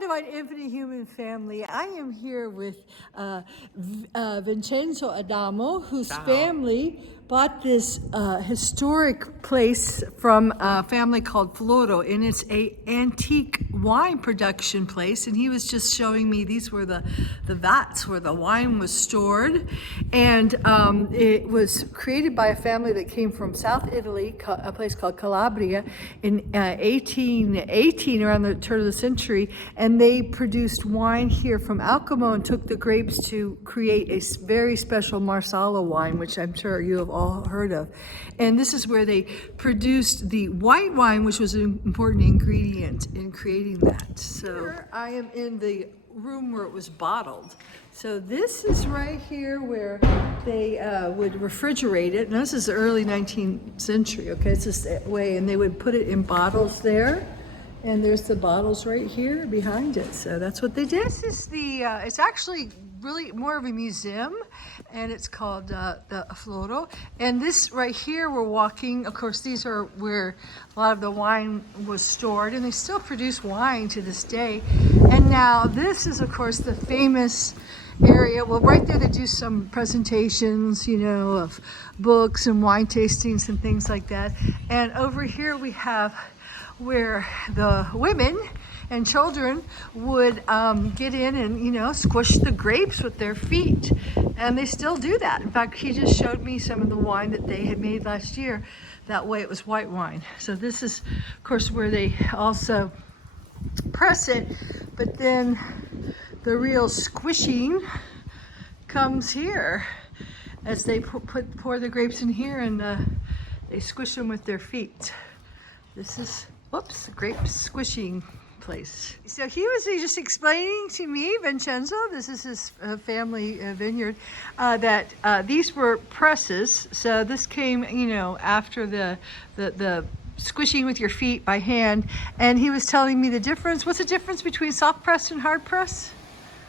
Divine Infinite Human Family. I am here with Vincenzo Adamo, whose family bought this historic place from a family called Floro, and it's a antique wine production place. And he was just showing me these were the vats where the wine was stored, and it was created by a family that came from South Italy, a place called Calabria, in 1818, around the turn of the century, and they produced wine here from Alcamo and took the grapes to create a very special Marsala wine, which I'm sure you have all heard of. And this is where they produced the white wine, which was an important ingredient in creating that. So here I am in the room where it was bottled. So this is right here where they would refrigerate it. Now this is the early 19th century, okay? It's this way, and they would put it in bottles there. And there's the bottles right here behind it. So that's what they did. This is the, it's actually really more of a museum, and it's called the Floro. And this right here, we're walking, of course, these are where a lot of the wine was stored, and they still produce wine to this day. And now this is, of course, the famous area. Well, right there they do some presentations, you know, of books and wine tastings and things like that. And over here we have where the women and children would get in and, you know, squish the grapes with their feet. And they still do that. In fact, he just showed me some of the wine that they had made last year. That way it was white wine. So this is, of course, where they also press it, but then the real squishing comes here as they pour the grapes in here, and they squish them with their feet. This is, whoops, grape squishing place. So he was just explaining to me, Vincenzo, this is his family vineyard, that these were presses. So this came, you know, after the squishing with your feet by hand. And he was telling me the difference. What's the difference between soft press and hard press?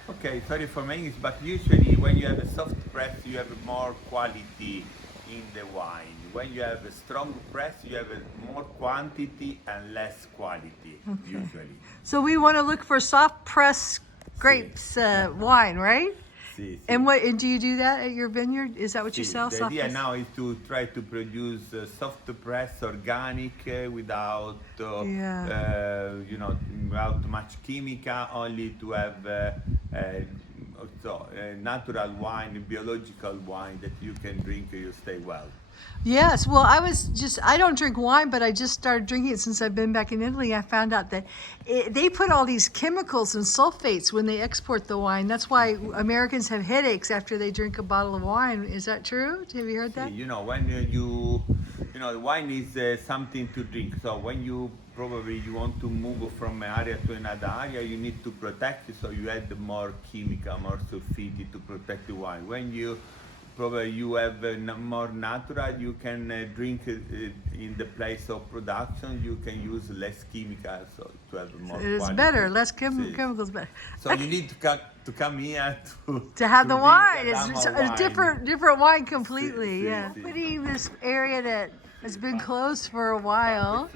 Okay, sorry for my English, but usually when you have a soft press, you have more quality in the wine. When you have a strong press, you have more quantity and less quality, usually. So we want to look for soft press grapes wine, right? Si. And what? And do you do that at your vineyard? Is that what you sell? The idea now is to try to produce soft press organic without, you know, without much chemical, only to have natural wine, biological wine that you can drink and you stay well. Yes, well, I don't drink wine, but I just started drinking it since I've been back in Italy. I found out that they put all these chemicals and sulfates when they export the wine. That's why Americans have headaches after they drink a bottle of wine. Is that true? Have you heard that? You know, when you know, wine is something to drink. So when you want to move from an area to another area, you need to protect it. So you add more chemical, more sulfate to protect the wine. When you have more natural, you can drink in the place of production. You can use less chemicals, so to have more It's quality. better, less chemicals better. So you need to come here to have the wine. It's wine. a different wine completely. Si, yeah. si. Putting this area that has been closed for a while.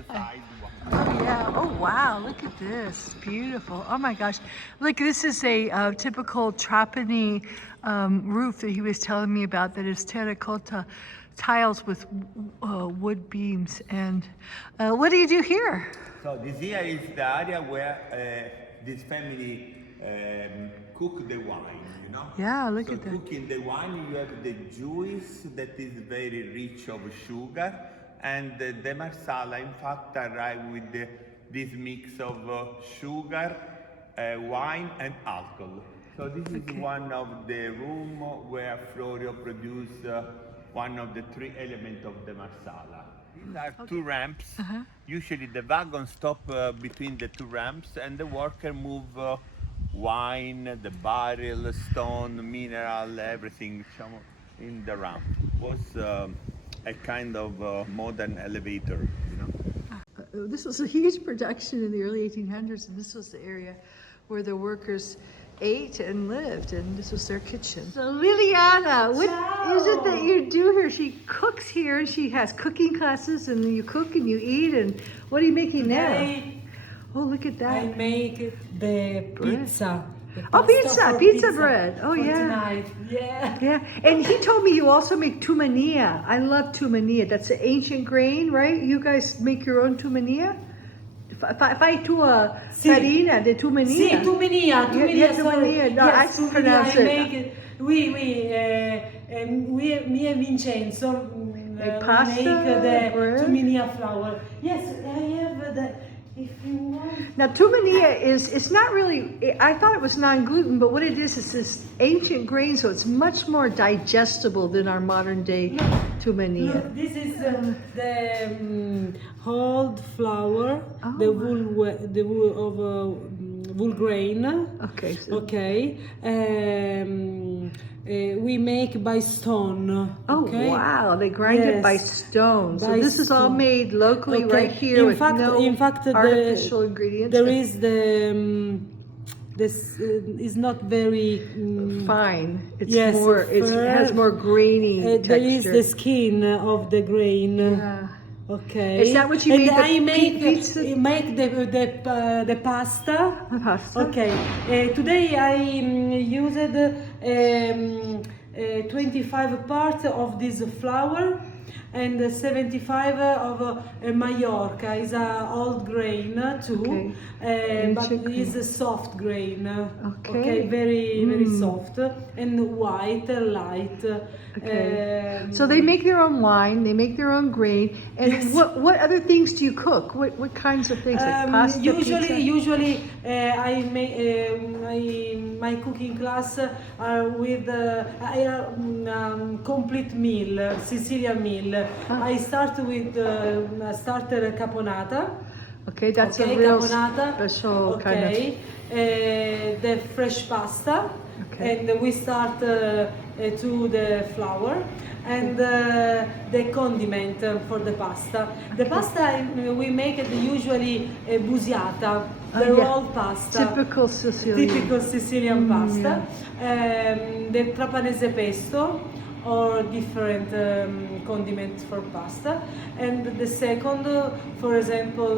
Oh yeah, oh wow, look at this, beautiful. Oh my gosh, look, this is a typical Trapani roof that he was telling me about, that is terracotta tiles with wood beams. And what do you do here? So this here is the area where this family cook the wine, you know? Yeah, look at that. Cooking the wine, you have the juice that is very rich of sugar, and the Marsala, in fact, arrive with this mix of sugar, wine, and alcohol. So this is one of the room where Florio produced one of the three elements of the Marsala. These are two ramps. Usually the wagon stop between the two ramps, and the worker move wine, the barrel, stone, mineral, everything in the ramp. It was a kind of modern elevator, you know. This was a huge production in the early 1800s, and this was the area where the workers ate and lived, and this was their kitchen. So Liliana, what is it that you do here? She cooks here, and she has cooking classes, and you cook and you eat, and what are you making now? Oh, look at I that. make the pizza. The Oh, pasta for pizza bread. Oh, for yeah. Tonight. Yeah. Yeah, and he told me you also make tumania. I love tumania. That's an ancient grain, right? You guys make your own tumania? Fai tua Sì. farina di tumania? Sì, tumania, Yeah, sorry. tumania. No, Yes, I tumania, pronounce I it. make it. We, me and Vincenzo, Like we pasta, make the bread? tumania flour. Yes, I have the, if you want. Now, tumania it's not really, I thought it was non-gluten, but what it is this ancient grain, so it's much more digestible than our modern day tumania. Look, this is the old flour, Oh. the wool of wool grain. Okay. So, Okay. We make by stone. oh, Okay? wow. They grind it by Yes. stone. So By this is all stone. made locally Okay. right here with no artificial ingredients. There is the this is not very fine. It's yes, more. It has more grainy texture. there is the skin of the grain. Yeah. Okay. Is that what you and made the I make pizza? make the pasta. The pasta? Okay. Today I used 25 parts of this flour and 75 of Mallorca. Is a old grain too, but it's a soft grain. Okay, very soft and white, light. Okay. So they make their own wine. They make their own grain. And Yes. what other things do you cook? What kinds of things like pasta? Pizza? Usually, I make my cooking class are with complete meal, Sicilian meal. I start with starter caponata. Okay, that's Okay, a real caponata. special kind of. Okay, the fresh pasta. Okay. And we start to the flour and the condiment for the pasta. The pasta we make it usually busiata, the rolled pasta. Typical Sicilian. Typical Sicilian pasta. The trapanese pesto or different condiments for pasta. And the second, for example,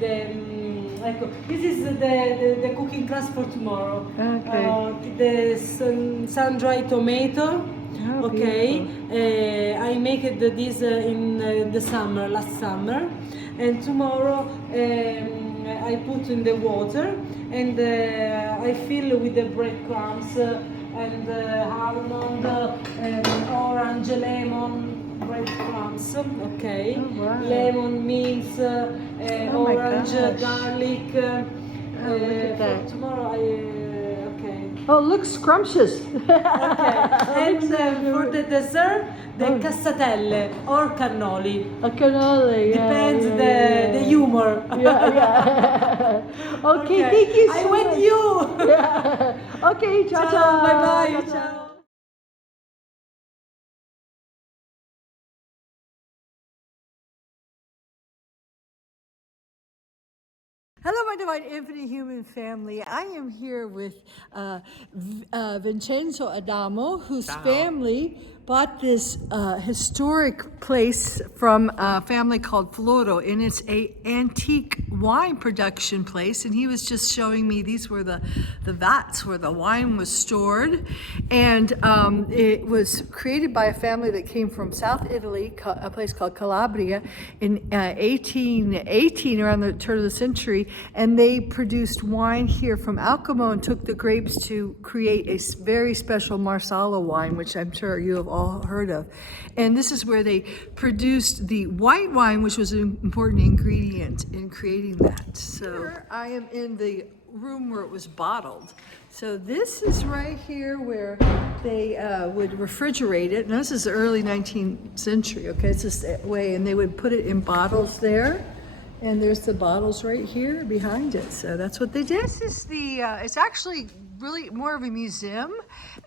this is the cooking class for tomorrow. Okay. The sun-dried tomato. Oh, Okay, I make this in the summer, last summer, and tomorrow I put in the water and I fill with the breadcrumbs and almond, orange, lemon, breadcrumbs. Okay, Oh, wow. lemon, mint, Oh my orange, gosh. garlic. Oh, look at that. For tomorrow, okay. Oh, it looks scrumptious. Okay, and for the dessert, the cassatelle or cannoli. A cannoli. Yeah, Depends yeah, the humor. Yeah. Okay, thank you so I went much. you. Yeah. Okay, ciao, ciao. Bye bye. Ciao, ciao. Ciao. Hello, my divine infinite human family. I am here with Vincenzo Adamo, whose family bought this historic place from a family called Floro, and it's a antique wine production place. And he was just showing me these were the vats where the wine was stored, and it was created by a family that came from South Italy, a place called Calabria, in 1818, around the turn of the century. And they produced wine here from Alcamo and took the grapes to create a very special Marsala wine, which I'm sure you have all heard of. And this is where they produced the white wine, which was an important ingredient in creating that. So here I am in the room where it was bottled. So this is right here where they would refrigerate it. And this is the early 19th century, okay? It's this way, and they would put it in bottles there. And there's the bottles right here behind it. So that's what they did. This is the, it's actually really more of a museum,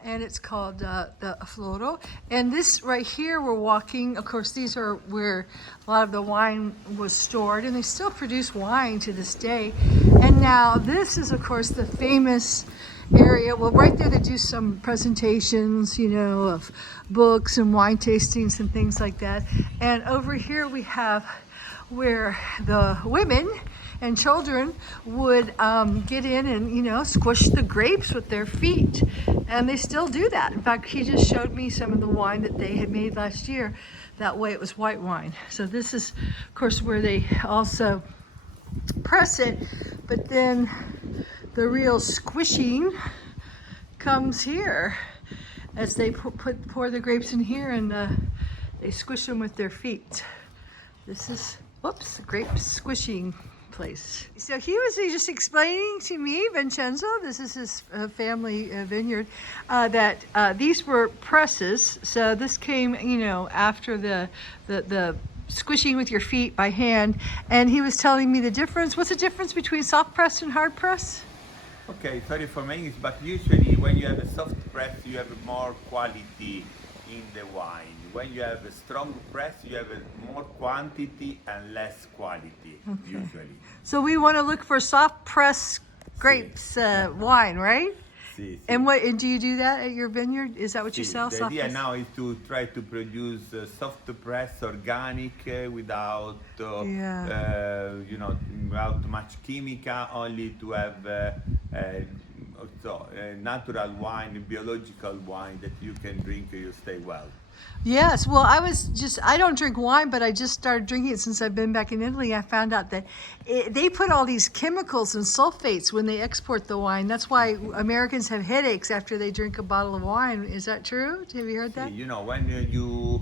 and it's called the Floro. And this right here, we're walking, of course, these are where a lot of the wine was stored, and they still produce wine to this day. And now this is, of course, the famous area. Well, right there they do some presentations, you know, of books and wine tastings and things like that. And over here we have where the women and children would get in and, you know, squish the grapes with their feet. And they still do that. In fact, he just showed me some of the wine that they had made last year. That way it was white wine. So this is, of course, where they also press it, but then the real squishing comes here as they pour the grapes in here, and they squish them with their feet. This is, whoops, a grape squishing place. So he was just explaining to me, Vincenzo, this is his family vineyard, that these were presses. So this came, you know, after the squishing with your feet by hand. And he was telling me the difference. What's the difference between soft press and hard press? Okay, sorry for my English, but usually when you have a soft press, you have more quality in the wine. When you have a strong press, you have more quantity and less quality, usually. So we want to look for soft press grapes wine, right? Si. And what? And do you do that at your vineyard? Is that what you Si. sell? The soft idea press? now is to try to produce soft press organic without, you know, without much chemical, only to have natural wine, biological wine that you can drink and you stay well. Yes, well, I don't drink wine, but I just started drinking it since I've been back in Italy. I found out that they put all these chemicals and sulfates when they export the wine. That's why Americans have headaches after they drink a bottle of wine. Is that true? Have you heard that? You know, when you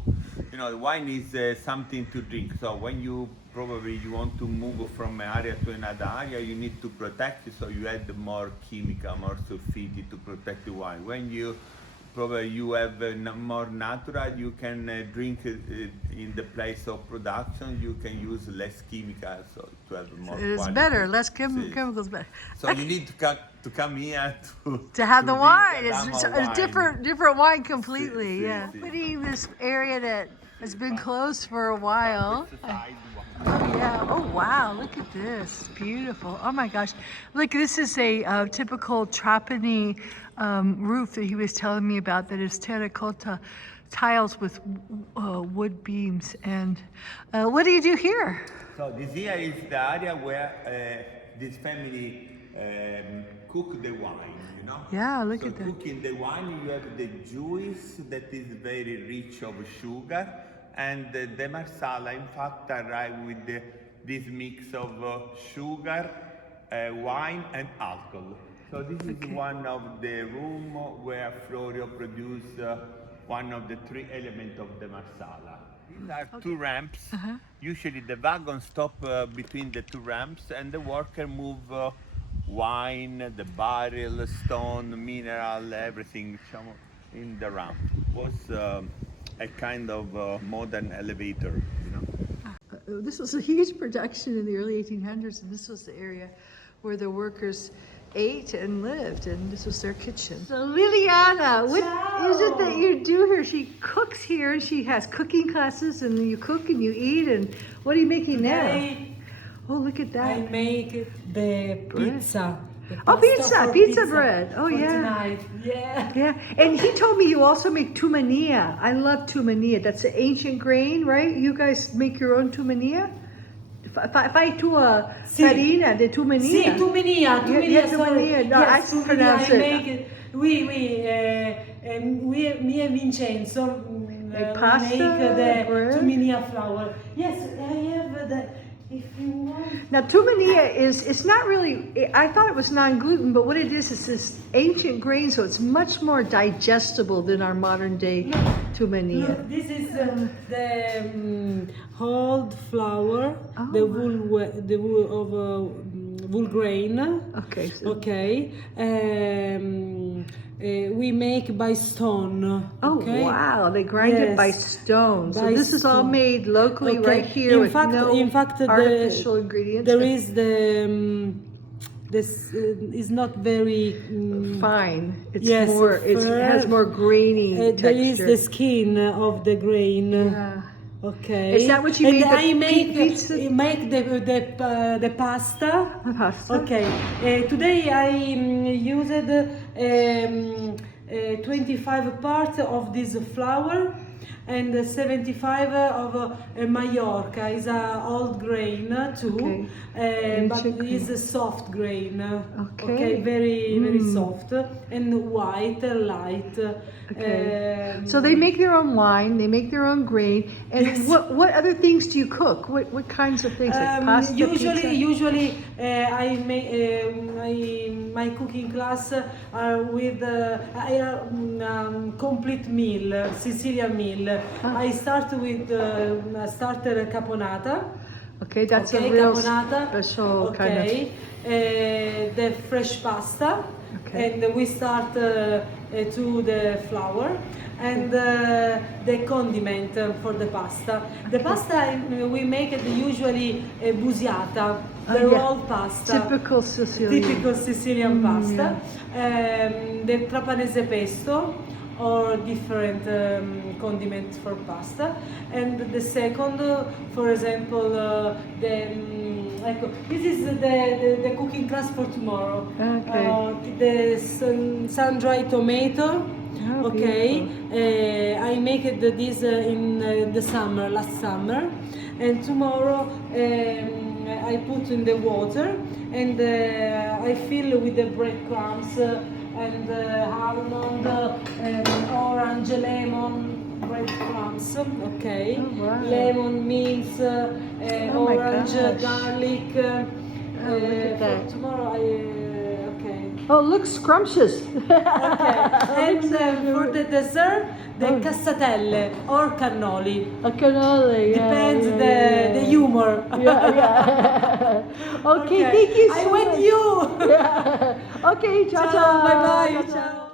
know, wine is something to drink. So when you want to move from an area to another area, you need to protect it. So you add more chemical, more sulfate to protect the wine. When you have more natural, you can drink in the place of production. You can use less chemicals, so to have more It's quality. better, less chemicals better. So you need to come here To have the drink wine. Adamo It's a wine. different wine completely, Si, yeah. si. Putting this area that has been closed for a while. It's a side one. Oh yeah, oh wow, look at this, beautiful. Oh my gosh, look, this is a typical Trapani roof that he was telling me about, that is terracotta tiles with wood beams. And what do you do here? So this here is the area where this family cook the wine, you know? Yeah, look so at that. Cooking the wine, you have the juice that is very rich of sugar, and the Marsala, in fact, arrive with this mix of sugar, wine, and alcohol. So this is one of the room where Florio produced one of the three elements of the Marsala. These are two ramps. Usually the wagon stop between the two ramps, and the worker move wine, the barrel, stone, mineral, everything in the ramp. It was a kind of modern elevator, you know. This was a huge production in the early 1800s, and this was the area where the workers ate and lived, and this was their kitchen. So Liliana, what is it that you do here? She cooks here, and she has cooking classes, and you cook and you eat, and what are you making now? Oh, look at that. I make the pizza. Oh, pizza bread. Oh, for yeah. Tonight. Yeah. Yeah, and he told me you also make tumania. I love tumania. That's an ancient grain, right? You guys make your own tumania? Fai tua farina di tumania? Sì, tumania. Yeah, tumania. No, yes, I pronounce I it. make it. We, me and Vincenzo Like pasta, make the bread? tumania flour. Yes, I have the. If you want. Now, tumania it's not really, I thought it was non-gluten, but what it is this ancient grain, so it's much more digestible than our modern day tumania. Look, this is the old flour, the wool of wool grain. Okay. So, Okay. We make by stone. oh, okay? wow, they grind it by Yes. stone. So By this is all stone. made locally Okay. right here with no in fact, artificial ingredients. There is the this is not very fine. It's yes, more. It has more grainy texture. there is the skin of the grain. Yeah. Okay. Is that what you and made the I make pizza? make the pasta. The pasta? Okay. Today I used 25 parts of this flour and 75 of Mallorca. Is a old grain too, but is a soft grain. Okay, very soft and white, light. So they make their own wine, they make their own grain, and Yes. what other things do you cook? What kinds of things, like pasta, pizza? Usually, I make my cooking class are with complete meal, Sicilian meal. I start with starter caponata. Okay, that's a real caponata. special kind of... The fresh pasta, and we start to the flour and the condiment for the pasta. The pasta we make it usually busiata, the rolled pasta. Typical Sicilian. Pasta. The trapanese pesto or different condiments for pasta. And the second, for example, this is the cooking class for tomorrow. The sun-dried tomato. I make this in the summer, last summer, and tomorrow I put in the water and I fill with the breadcrumbs and almond, orange, lemon, breadcrumbs. Lemon, mint, orange, garlic. Look at that. For tomorrow, Oh, it looks scrumptious. And for the dessert, the cassatelle or cannoli. A cannoli, Depends the humor. Okay, thank you so I much. went you. Okay, ciao, ciao. Bye bye. Ciao.